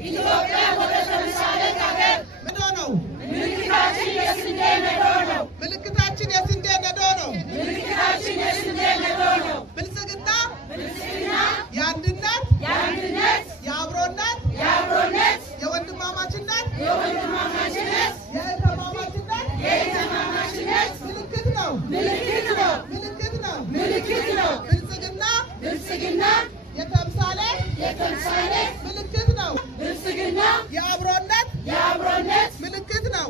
ኢትዮጵያን ወደ ተምሳሌት ሀገር ነው ምልክታችን የስንዴ ነዶ ነው ብልጽግና የአንድነት የአብሮነት የወንድማማችነት የእህትማማችነት ምልክት ነው ብልጽግና የተምሳሌት ምልክት ነው የአብሮነት ምልክት ነው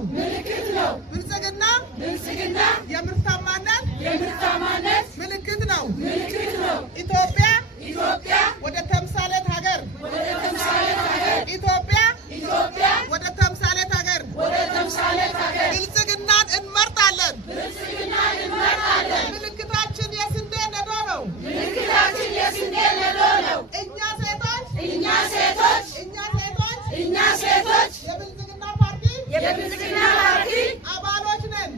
ብልጽግና የምርታማነት ምልክት ነው ኢትዮጵያ ወደ ተምሳሌት ሀገር ወደ ተምሳሌት ሀገር ብልጽግናን እንመርጣለን ምልክታችን የስንዴ ነዶ ነው እኛ ሴቶች የብልጽግና ፓርቲ አባሎች ነን